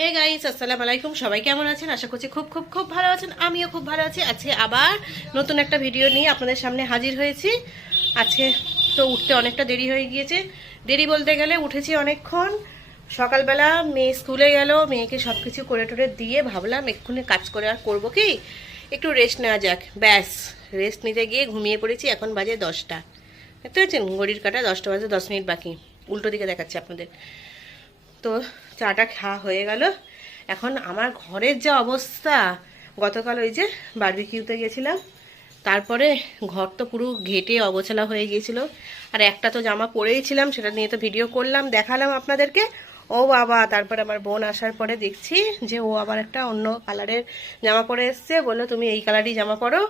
Hey guys, আসসালামু আলাইকুম। সবাই কেমন আছেন? আশা করছি খুব খুব খুব ভালো আছেন। আমিও খুব ভালো আছি। আজকে আবার নতুন একটা ভিডিও নিয়ে আপনাদের সামনে হাজির হয়েছি। আজকে তো উঠতে অনেকটা দেরি হয়ে গিয়েছে। দেরি বলতে গেলে উঠেছি অনেকক্ষণ। সকালবেলা মেয়ে স্কুলে গেল, মেয়েকে সব কিছু করে টোরে দিয়ে ভাবলাম এক্ষুনি কাজ করে আর করব কি? একটু রেস্ট নেওয়া যাক। ব্যাস রেস্ট নিতে গিয়ে ঘুমিয়ে পড়েছি এখন বাজে দশটা। দেখতে পাচ্ছেন? ঘড়ির কাটা দশটা বাজে দশ মিনিট বাকি। উল্টো দিকে দেখাচ্ছি আপনাদের। তো চাটা খাওয়া হয়ে গেল। এখন আমার ঘরের যা অবস্থা, গতকাল ওই যে বার্বিকিউতে গেছিলাম, তারপরে ঘর তো পুরো ঘেটে অগোছালা হয়ে গিয়েছিল। আর একটা তো জামা পরেইছিলাম সেটা নিয়ে তো ভিডিও করলাম, দেখালাম আপনাদেরকে। ও বাবা, তারপরে আমার বোন আসার পরে দেখছি যে ও আবার একটা অন্য কালারের জামা পরে এসছে। বলল, তুমি এই কালারই জামা পরো।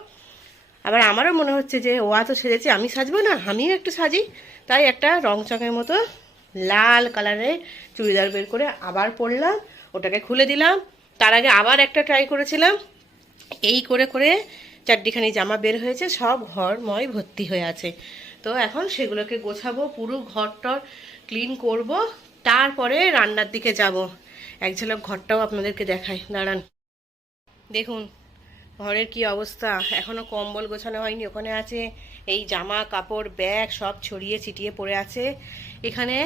আবার আমারও মনে হচ্ছে যে ও তো সেজেছে, আমি সাজবো না, আমিও একটু সাজি। তাই একটা রং চকের মতো লাল কালারের চুড়িদার বের করে আবার পরলাম, ওটাকে খুলে দিলাম। তার আগে আবার একটা ট্রাই করেছিলাম। এই করে করে চারটিখানি জামা বের হয়েছে, সব ঘরময় ভর্তি হয়ে আছে। তো এখন সেগুলোকে গোছাবো, পুরো ঘরটর ক্লিন করব, তারপরে রান্নার দিকে যাব। এক ঝলক ঘরটাও আপনাদেরকে দেখাই, দাঁড়ান। দেখুন, ঘরের কি অবস্থা। এখনও কম্বল গোছানো হয়নি, ওখানে আছে এই জামা, কাপড়, ব্যাগ সব ছড়িয়ে ছিটিয়ে পড়ে আছে। এখানে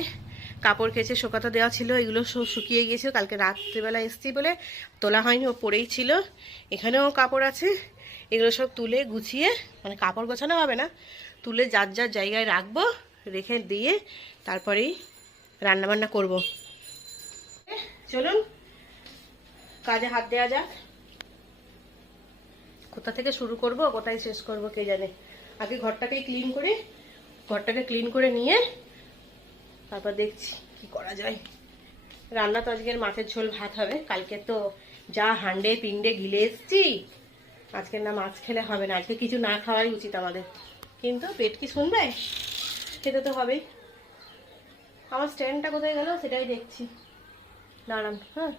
কাপড় কেচে শোকাতে দেওয়া ছিল, এগুলো সব শুকিয়ে গিয়েছিল, কালকে রাত্রিবেলা এসছি বলে তোলা হয়নি, ও পরেই ছিল। এখানেও কাপড় আছে, এগুলো সব তুলে গুছিয়ে মানে কাপড় গোছানো হবে না, তুলে যার যার জায়গায় রাখব, রেখে দিয়ে তারপরেই রান্নাবান্না করব। চলুন, কাজে হাত দেওয়া যাক। কোথা থেকে শুরু করব, কোথায় শেষ করব কে জানে। আগে ঘরটাকে ক্লিন করে, ঘরটাকে ক্লিন করে নিয়ে তারপর দেখছি কি করা যায়। রান্না তো আজকের মাছের ঝোল, ভাত হবে। কালকে তো যা হান্ডে পিন্ডে গিলে এসছি। আজকে না মাছ খেলে হবে না, আজকে কিছু না খাওয়াই উচিত আমাদের। কিন্তু পেট কি শুনবে? খেতে তো হবেই। আমার স্ট্যান্ডটা কোথায় গেল? সেটাই দেখছি। দাঁড়ান হ্যাঁ।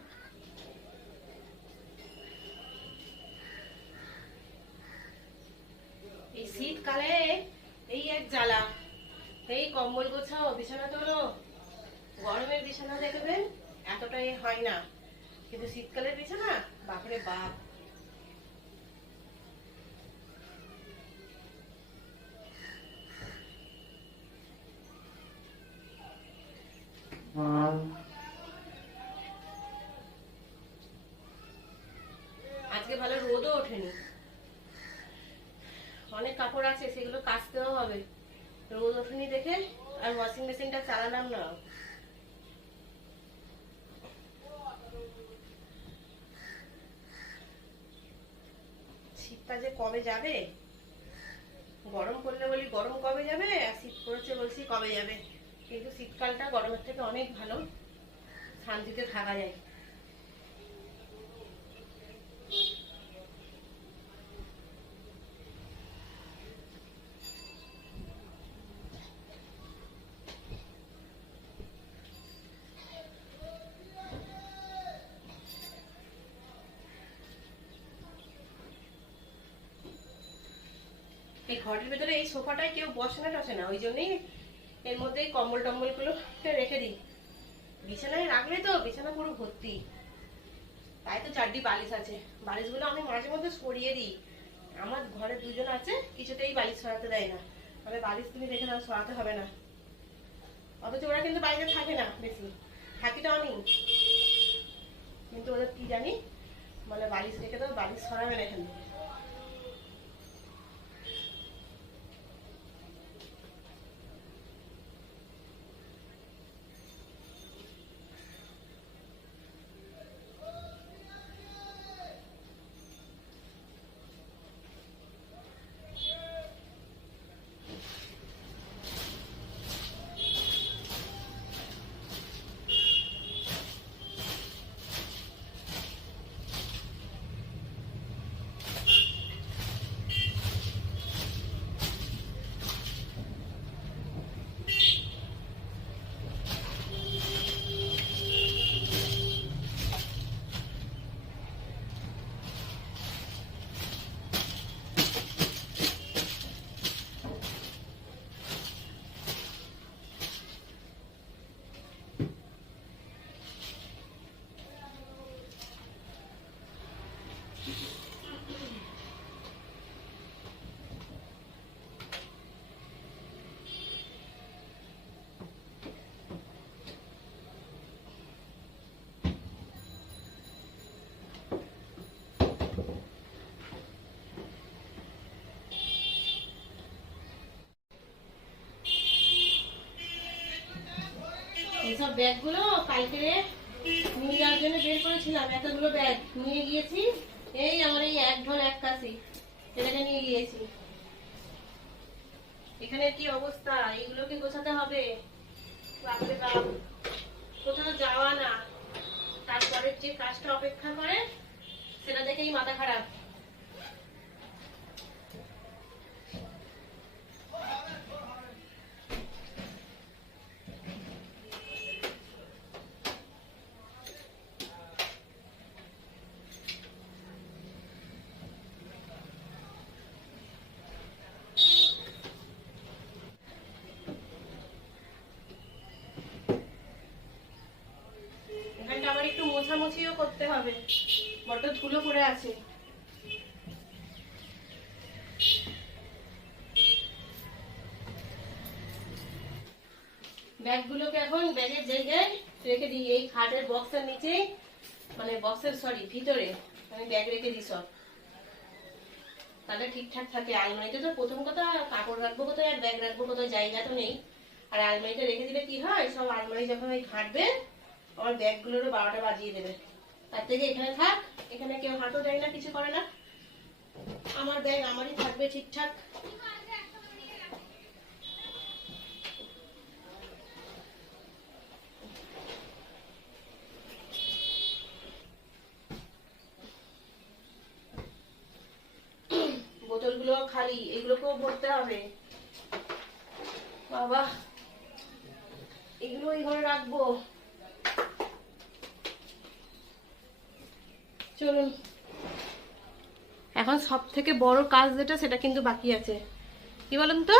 এই শীতকালে এই এক জ্বালা। এই কম্বল গোছাও বিছানা তোলো। গরমের বিছানা দেখবেন এতটাই হয় না। কিন্তু শীতকালের বিছানা বাপরে বাপ। আজকে ভালো রোদও ওঠেনি। অনেক কাপড় আছে সেগুলো কাচতেও হবে। রোদ ওঠেনি দেখে, আর ওয়াশিং মেশিনটা চালালাম না। শীতটা যে কবে যাবে? গরম পড়লে বলি গরম কবে যাবে? আর শীত পড়েছে বলছি কবে যাবে? কিন্তু শীতকালটা গরমের থেকে অনেক ভালো। শান্তিতে থাকা যায় এই ঘরের ভেতরে এই সোফাটায় কেউ বসে না, টসে না। ওই জন্যই এর মধ্যে কম্বল টম্বলগুলো রেখে দিই। বিছানায় রাখলে তো বিছানা পুরো ভর্তি। তাই তো চারটি বালিশ আছে। বালিশগুলো আমি মাঝে মধ্যে সরিয়ে দিই। আমার ঘরে দুজন আছে, কিছুতেই বালিশ সরাতে দেয় না। তবে বালিশ তুমি দেখে নাও, সরাতে হবে না। অথচ ওরা কিন্তু বাইরে থাকে না বেশি। থাকিটাও নেই। কিন্তু ওদের কি জানি? মানে বালিশ রেখে দাও, বালিশ সরাবে না এখানে। ব্যাগগুলো কালকে নিয়ে যাওয়ার জন্য বের করেছিলাম, এতগুলো ব্যাগ নিয়ে গিয়েছি। এই আমার এই এক ঢোল, এক কাশি এটাকে নিয়ে গিয়েছি। এখানে কি অবস্থা? এগুলোকে গোছাতে হবে? বাপরে বাপ, কোথাও যাওয়া না। তারপরের যে কাজটা অপেক্ষা করে, সেটা দেখেই মাথা খারাপ এখানটা আবার একটু মোছামুছিও করতে হবে। বড্ড ধুলো পড়ে আছে। ব্যাগগুলোকে এখন ব্যাগের জায়গায় রেখে দিই। এই খাটের বক্সের নিচে মানে বক্সের সরি ভিতরে আমি ব্যাগ রেখে দিই সব। তাহলে ঠিকঠাক থাকে। আলমারিতে তো প্রথম কথা কাপড় রাখব কোথায় আর ব্যাগ রাখব কোথায় জায়গা তো নেই। আর আলমারিতে রেখে দিলে কি হয়? সব আলমারি যখন ওই ঘাঁটবে আমার ব্যাগগুলোরও বারোটা বাজিয়ে দেবে। তার থেকে এখানে থাক, এখানে কেউ হাঁটও দেয় না, কিছু করে না। আমার ব্যাগ আমারই থাকবে ঠিকঠাক। বোতলগুলো খালি, এগুলোকেও ভরতে হবে। বাবা, এগুলো এই ঘরে রাখব। চলুন। এখন সব থেকে বড় কাজ যেটা, সেটা কিন্তু বাকি আছে। কি বলেন তো?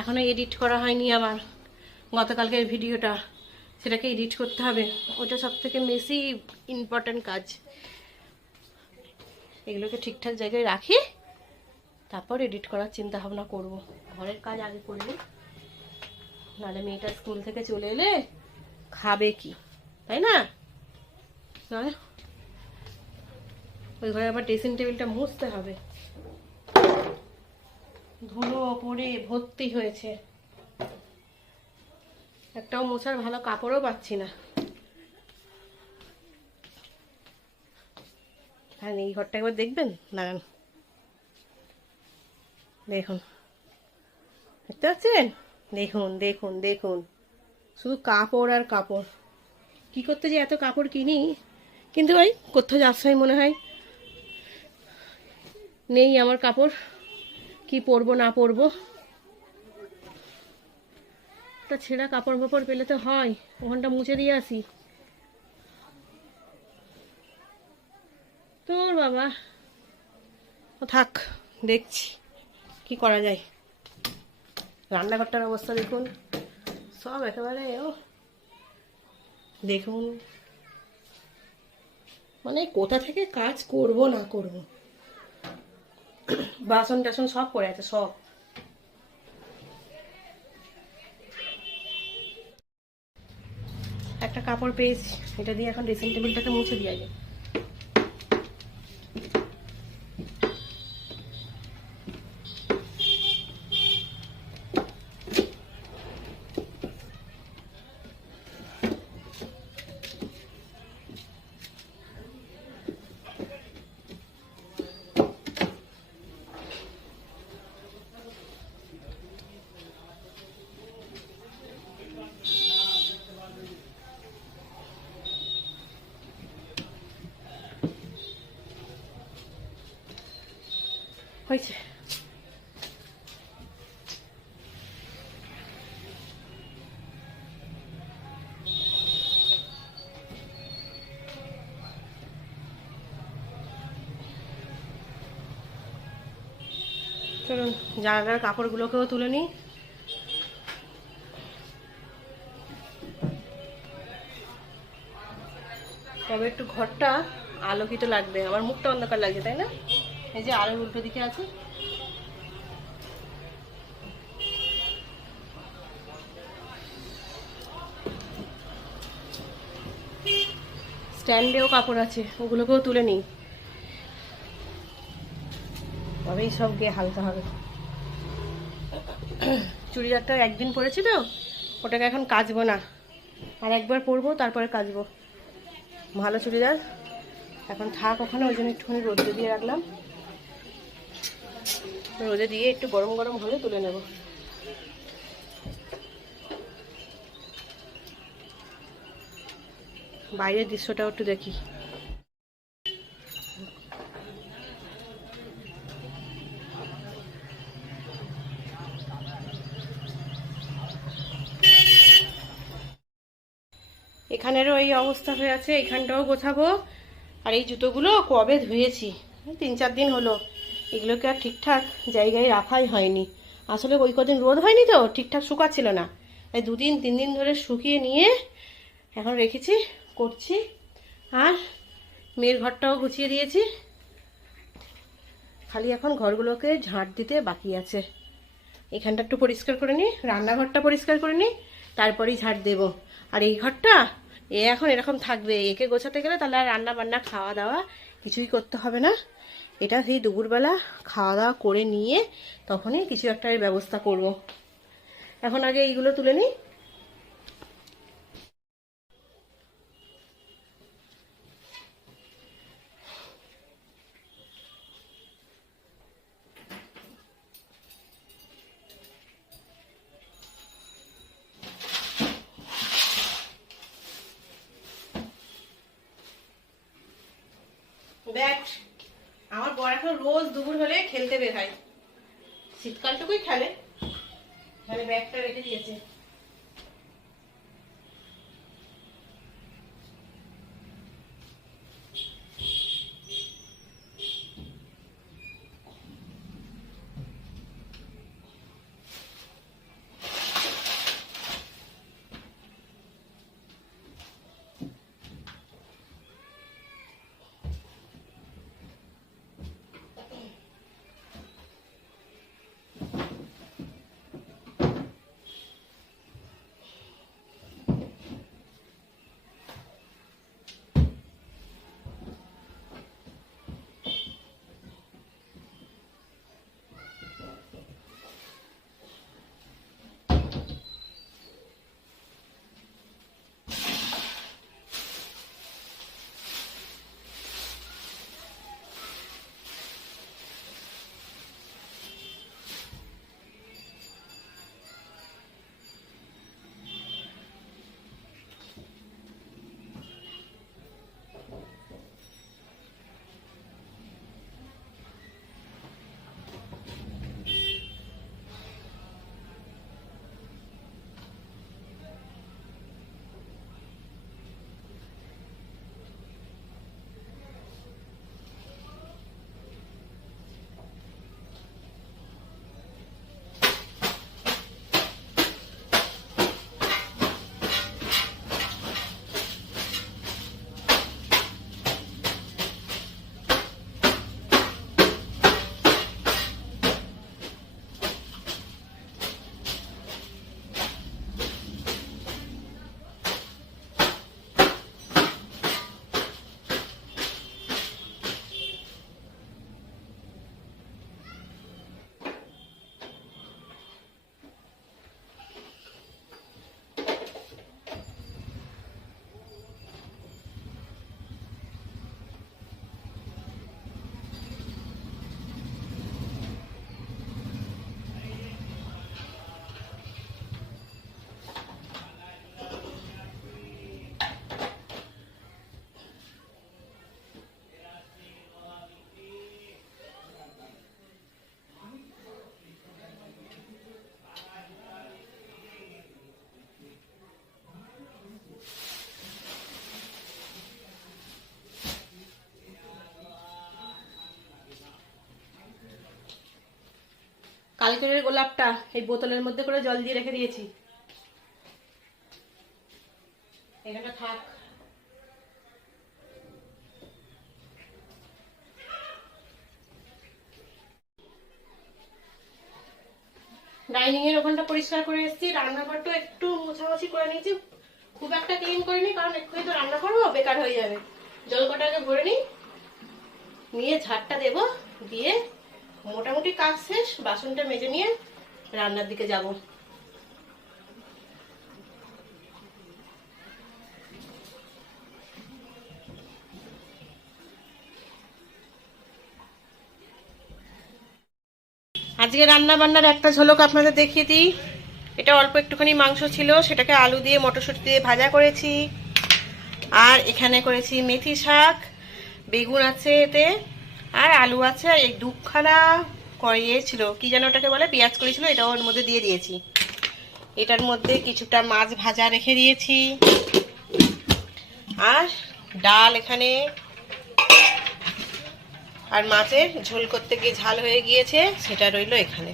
এখনও এডিট করা হয়নি আমার। গতকালকের ভিডিওটা, সেটাকে এডিট করতে হবে। ওটা সব থেকে বেশি ইম্পর্ট্যান্ট কাজ। এগুলোকে ঠিকঠাক জায়গায় রাখি, তারপর এডিট করার চিন্তা ভাবনা করব। ঘরের কাজ আগে করব নাহলে মেয়েটা স্কুল থেকে চলে এলে খাবে কি? তাই না? ওই ঘরে আবার ড্রেসিং টেবিলটা মুছতে হবে। ধুলো পড়ে ভর্তি হয়েছে। একটাও মোছার ভালো কাপড়ও পাচ্ছি না। হ্যাঁ এই ঘরটা একবার দেখবেন? দাঁড়ান। দেখুন। দেখতে পাচ্ছেন? দেখুন দেখুন দেখুন। শুধু কাপড় আর কাপড়। কি করতে যে এত কাপড় কিনি? কিন্তু ভাই, কোথাও যাওয়ার সময় মনে হয়। নেই আমার কাপড়। কি পরবো, না পরবো? একটা ছেঁড়া কাপড় ফাপড় পেলে তো হয়, ওখানটা মুছে দিয়ে আসি। তোর বাবা। থাক, দেখছি, কি করা যায়। রান্নাঘরটার অবস্থা দেখুন, সব একেবারে, ও, দেখুন। মানে কোথা থেকে কাজ করব, না করব? বাসন টাসন সব পড়ে আছে, সব। একটা কাপড় পেয়েছি, এটা দিয়ে এখন ড্রেসিং টেবিলটাকে মুছে দিয়ে যায় হয়েছে চলুন, জানালার কাপড়গুলোকেও তুলে নিই। তবে একটু ঘরটা আলোকিত লাগবে, আমার মুখটা অন্ধকার লাগছে, তাই না? এই যে আলোর উল্টো দিকে আছে। স্ট্যান্ডেও কাপড় আছে, ওগুলোকেও তুলে নিই। তবেই সব গিয়ে হালকা হবে। চুড়িদারটা একদিন পরেছি তো, ওটাকে এখন কাচবো না। আর একবার পরবো, তারপরে কাচবো। ভালো চুড়িদার। এখন থাক ওখানে, ওই জন্য একটুখানি রোদে দিয়ে রাখলাম। রোদে দিয়ে একটু গরম গরম হলে তুলে নেব। বাইরের দৃশ্যটাও একটু দেখি। এখানেরও এই অবস্থা হয়ে আছে, এখানটাও গোছাবো। আর এই জুতোগুলো কবে ধুয়েছি? তিন চার দিন হলো। এগুলোকে আর ঠিকঠাক জায়গায় রাখাই হয়নি। আসলে ওই কদিন রোদ হয়নি তো, ঠিকঠাক শুকাচ্ছিল না। তাই দুদিন, তিন দিন ধরে শুকিয়ে নিয়ে এখন রেখেছি, করছি। আর মেয়ের ঘরটাও গুছিয়ে দিয়েছি। খালি এখন ঘরগুলোকে ঝাঁট দিতে বাকি আছে। এখানটা একটু পরিষ্কার করে নিই, রান্নাঘরটা পরিষ্কার করে নিই, তারপরেই ঝাঁট দেব। আর এই ঘরটা, এ এখন এরকম থাকবে, একে গোছাতে গেলে তাহলে আর রান্না বান্না খাওয়া দাওয়া কিছুই করতে হবে না। এটা সেই দুপুরবেলা খাওয়া দাওয়া করে নিয়ে তখনই কিছু একটা ব্যবস্থা করব। এখন আগে এইগুলো তুলে নিই। কালকের গোলাপটা এই বোতলের মধ্যে করে জল দিয়ে রেখে দিয়েছি। ডাইনিং এর ওখানটা পরিষ্কার করে এসেছি। রান্নাঘরটা একটু মোছামুছি করে নিয়েছি। খুব একটা ক্লিন করিনি, কারণ এক্ষুনি তো রান্না করব, বেকার হয়ে যাবে। জল কটাকে ভরে নিই। নিয়ে ঝাড়টা দেবো, দিয়ে মোটামুটি কাজ শেষ, বাসনটা মেজে নিয়ে রান্নার দিকে যাব। আজকে রান্না বান্নার একটা ঝলক আপনাদের দেখিয়ে দিই। এটা অল্প একটুখানি মাংস ছিল, সেটাকে আলু দিয়ে, মটরশুঁটি দিয়ে ভাজা করেছি। আর এখানে করেছি মেথি শাক, বেগুন আছে এতে। আর আলু আছে, এই দুখানা করিয়ে ছিল, কি যেন ওটাকে বলে, পেঁয়াজ করেছিল, এটাও ওর মধ্যে দিয়ে দিয়েছি। এটার মধ্যে কিছুটা মাছ ভাজা রেখে দিয়েছি। আর ডাল এখানে। আর মাছের ঝোল করতে গিয়ে ঝাল হয়ে গিয়েছে, সেটা রইল এখানে।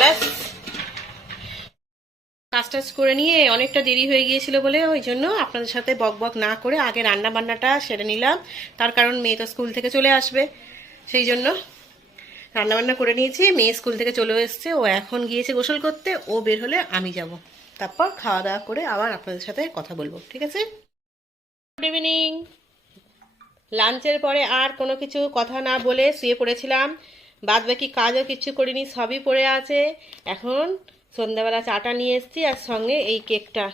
ব্যাস। কাজ টাজ করে নিয়ে অনেকটা দেরি হয়ে গিয়েছিল বলে, ওই জন্য আপনাদের সাথে বক বক না করে আগে রান্না বান্নাটা সেরে নিলাম। তার কারণ মেয়ে তো স্কুল থেকে চলে আসবে। সেই জন্য রান্নাবান্না করে নিয়েছি। মেয়ে স্কুল থেকে চলে এসছে। ও এখন গিয়েছে গোসল করতে। ও বের হলে আমি যাব। তারপর খাওয়া দাওয়া করে আবার আপনাদের সাথে কথা বলব। ঠিক আছে? গুড ইভিনিং লাঞ্চের পরে আর কোনো কিছু কথা না বলে শুয়ে পড়েছিলাম। বাদ বাকি কাজও কিছু করিনি, সবই পড়ে আছে। এখন সন্ধ্যাবেলা চাটা নিয়ে এসেছি আর সঙ্গে এই কেকটা।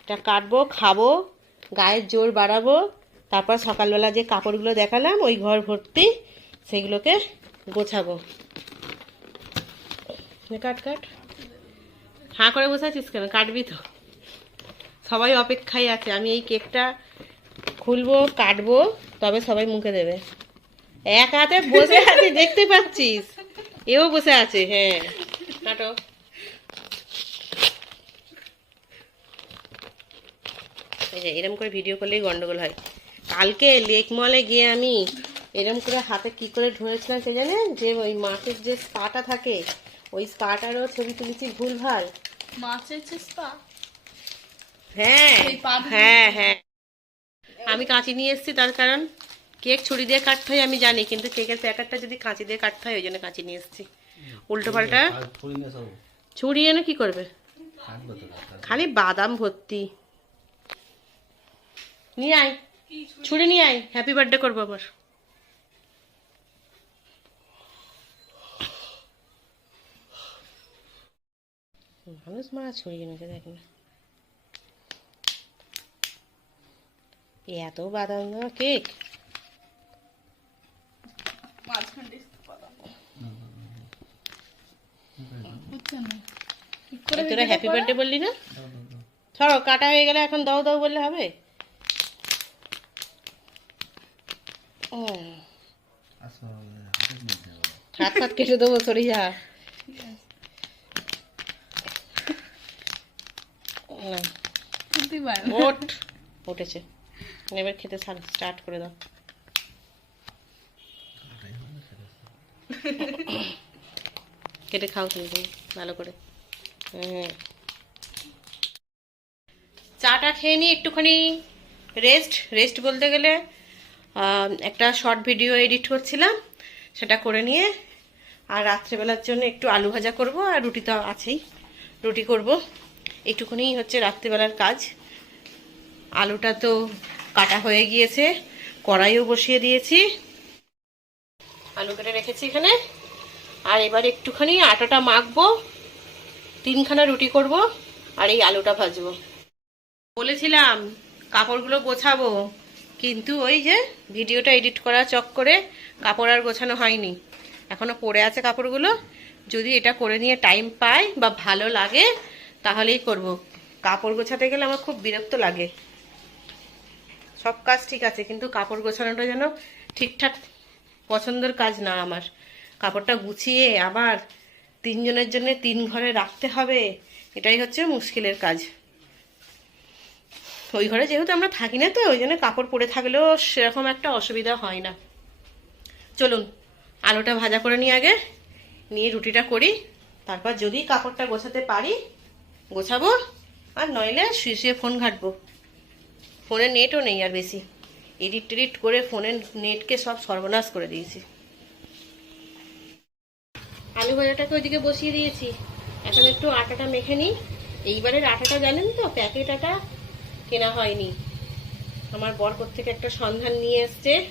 এটা কাটবো, খাব গায়ের জোর বাড়াবো। তারপর সকালবেলা যে কাপড়গুলো দেখালাম, ওই ঘর ভর্তি, সেগুলোকে গোছাবো। কাট কাট। হাঁ করে বসে আছিস কেন? কাটবি তো। সবাই অপেক্ষায় আছে। আমি এই কেকটা খুলবো, কাটবো, তবে সবাই মুখে দেবে। এক হাতে বসে আছে, দেখতে পাচ্ছিস? এও বসে আছে হ্যাঁ। কাটো। এরম করে ভিডিও করলেই গন্ডগোল হয়। কালকে লেক মলে গিয়ে আমি এরম করে হাতে কি করে ধরেছিলাম সে জানে? যে ওই মাছের যে স্পাটা থাকে ওই স্পাটারও ছবি তুলেছি ভুল ভালো মাছের চেষ্টা হ্যাঁ সেই পা দিয়ে হ্যাঁ হ্যাঁ। আমি কাঁচি নিয়ে এসেছি তার কারণ কেক ছুরি দিয়ে কাটতে হয় আমি জানি কিন্তু কেকের প্যাকেটটা যদি কাঁচি দিয়ে কাটতে হয় ওই জন্য কাঁচি নিয়ে এসেছি। উল্টো পাল্টা ছুরি এনে কি করবে? খালি বাদাম ভর্তি। নিয়ে আয়। ছুরি নিয়ে আয় হ্যাপি বার্থডে করব আবার। মানুষ মারা ছুরি এনেছে দেখ না। এত বাদাম কেক। না। ঠিক করে তোরা হ্যাপি বার্থডে বললি না? ছড়ো কাটা হয়ে গেলে এখন দাও দাও বললে হবে? ও, হাত হাত কেটে দেবো সরি যা। উঠেছে। এবার খেতে স্টার্ট করে দাও। কেটে খাও তুমি তুমি, ভালো করে। হুম চাটা খেয়ে নিই একটুখানি রেস্ট রেস্ট বলতে গেলে একটা শর্ট ভিডিও এডিট করছিলাম, সেটা করে নিয়ে, আর রাত্রেবেলার জন্য একটু আলু ভাজা করব, আর রুটি তো আছেই, রুটি করব। একটুখানি হচ্ছে রাত্রেবেলার কাজ। আলুটা তো কাটা হয়ে গিয়েছে, কড়াইও বসিয়ে দিয়েছি। আলু কেটে রেখেছি এখানে। আর এবার একটুখানি আটাটা মাখবো, তিনখানা রুটি করব, আর এই আলুটা ভাজবো। বলেছিলাম, কাপড়গুলো গোছাবো। কিন্তু ওই যে ভিডিওটা এডিট করা চক করে কাপড় আর গোছানো হয়নি। এখনও পড়ে আছে কাপড়গুলো। যদি এটা করে নিয়ে টাইম পাই বা ভালো লাগে, তাহলেই করব। কাপড় গোছাতে গেলে আমার খুব বিরক্ত লাগে। সব কাজ ঠিক আছে, কিন্তু কাপড় গোছানোটা যেন ঠিকঠাক পছন্দের কাজ না আমার। কাপড়টা গুছিয়ে আবার তিনজনের জন্য তিন ঘরে রাখতে হবে, এটাই হচ্ছে মুশকিলের কাজ। ওই ঘরে যেহেতু আমরা থাকি না তো, ওই জন্য কাপড় পরে থাকলেও সেরকম একটা অসুবিধা হয় না। চলুন, আলুটা ভাজা করে নিই আগে, নিয়ে রুটিটা করি। তারপর যদি কাপড়টা গোছাতে পারি, গোছাবো, আর নইলে শুয়ে শুয়ে ফোন ঘাটবো। ফোনে নেটও নেই আর বেশি। এডিট টেডিট করে ফোনের নেটকে সব সর্বনাশ করে দিয়েছি। আলু ভাজাটাকে ওইদিকে বসিয়ে দিয়েছি। এখন একটু আটাটা মেখে নিই। এইবারের আটাটা জানেন তো প্যাকেট আটা কেনা হয়নি। আমার বর থেকে একটা সন্ধান নিয়ে এসছে।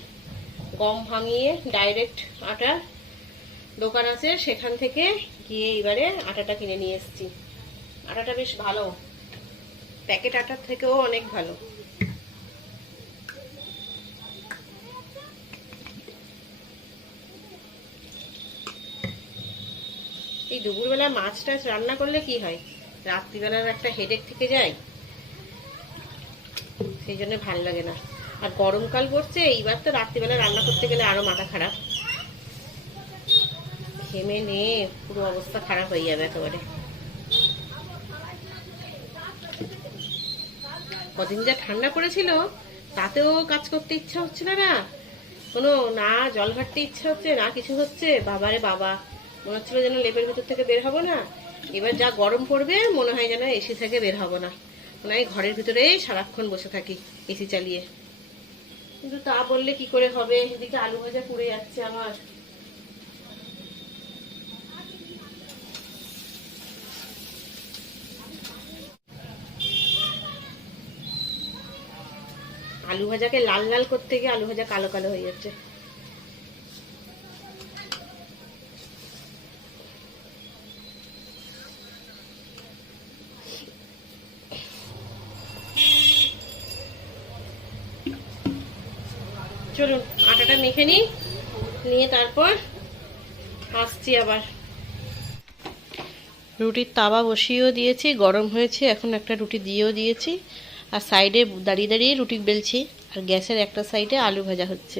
গম ভাঙিয়ে ডাইরেক্ট আটা দোকান আছে, সেখান থেকে গিয়ে এবারে আটাটা কিনে নিয়ে এসেছি। আটাটা বেশ ভালো। প্যাকেট আটার থেকেও অনেক ভালো। এই দুপুরবেলা মাছ টাছ রান্না করলে কি হয়? রাত্রিবেলার একটা হেডেক থেকে যায়। সেই জন্য ভালো লাগে না। আর গরমকাল পড়ছে, এইবার তো রাত্রিবেলা রান্না করতে গেলে আরও মাথা খারাপ। ঘেমে নে পুরো অবস্থা খারাপ হয়ে যাবে একেবারে। কদিন যা ঠান্ডা পড়েছিল, তাতেও কাজ করতে ইচ্ছা হচ্ছে না না। কোনো না জল ঘাটতে ইচ্ছা হচ্ছে, না কিছু হচ্ছে, বাবারে বাবা। মনে হচ্ছিল যেন লেপের ভিতর থেকে বের হব না। এবার যা গরম পড়বে, মনে হয় যেন এসি থেকে বের হব না। হয় ঘরের ভিতরেই সারাক্ষণ বসে থাকি, এসি চালিয়ে। কিন্তু তা বললে কি করে হবে? এদিকে আলু ভাজা পুড়ে যাচ্ছে আমার। আলু ভাজাকে লাল লাল করতে গিয়ে আলু ভাজা কালো কালো হয়ে যাচ্ছে চলুন আটাটা মেখে নিয়ে তারপর আসছি আবার। রুটির তাওয়া বসিয়েও দিয়েছি, গরম হয়েছে, এখন একটা রুটি দিয়েও দিয়েছি। আর সাইডে দাঁড়িয়ে দাঁড়িয়ে রুটি বেলছি, আর গ্যাসের একটা সাইডে আলু ভাজা হচ্ছে।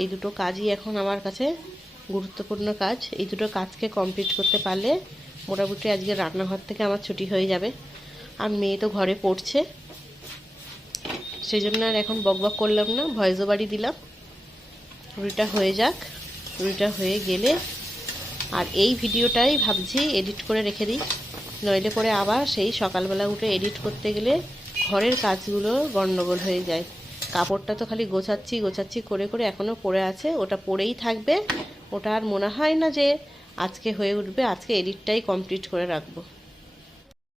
এই দুটো কাজই এখন আমার কাছে গুরুত্বপূর্ণ কাজ। এই দুটো কাজকে কমপ্লিট করতে পারলে মোটামুটি আজকে রান্নাঘর থেকে আমার ছুটি হয়ে যাবে। আর মেয়ে তো ঘরে পড়ছে। সেই জন্য আর এখন বকবক করলাম না, ভয়েসও বাড়ি দিলাম। রুটিটা হয়ে যাক। রুটিটা হয়ে গেলে আর এই ভিডিওটাই ভাবছি এডিট করে রেখে দিই। নইলে পরে আবার সেই সকালবেলা উঠে এডিট করতে গেলে ঘরের কাজগুলো গণ্ডগোল হয়ে যায়। কাপড়টা তো খালি গোছাচ্ছি গোছাচ্ছি, করে করে এখনও পড়ে আছে। ওটা পড়েই থাকবে। ওটা আর মনে হয় না যে আজকে হয়ে উঠবে। আজকে এডিটটাই কমপ্লিট করে রাখব।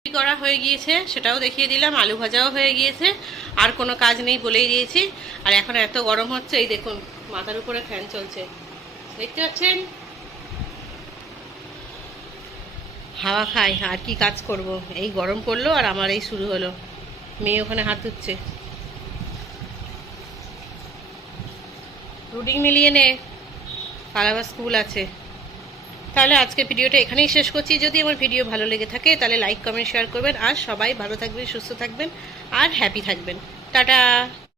করা হয়ে গিয়েছে সেটাও দেখিয়ে দিলাম। আলু ভাজাও হয়ে গিয়েছে। আর কোনো কাজ নেই বলেই দিয়েছি। আর এখন এত গরম হচ্ছে, এই দেখুন। মাথার উপরে ফ্যান চলছে। দেখতে পাচ্ছেন? হাওয়া খাই, আর কি কাজ করব? এই গরম পড়ল আর আমার এই শুরু হলো। মেয়ে ওখানে হাত ধুচ্ছে। রুটিন মিলিয়ে নে। আবার স্কুল আছে। তাহলে আজকে ভিডিওটা এখানেই শেষ করছি। যদি আমার ভিডিও ভালো লেগে থাকে, তাহলে লাইক কমেন্ট শেয়ার করবেন। আর সবাই ভালো থাকবেন, সুস্থ থাকবেন, আর হ্যাপি থাকবেন। টাটা!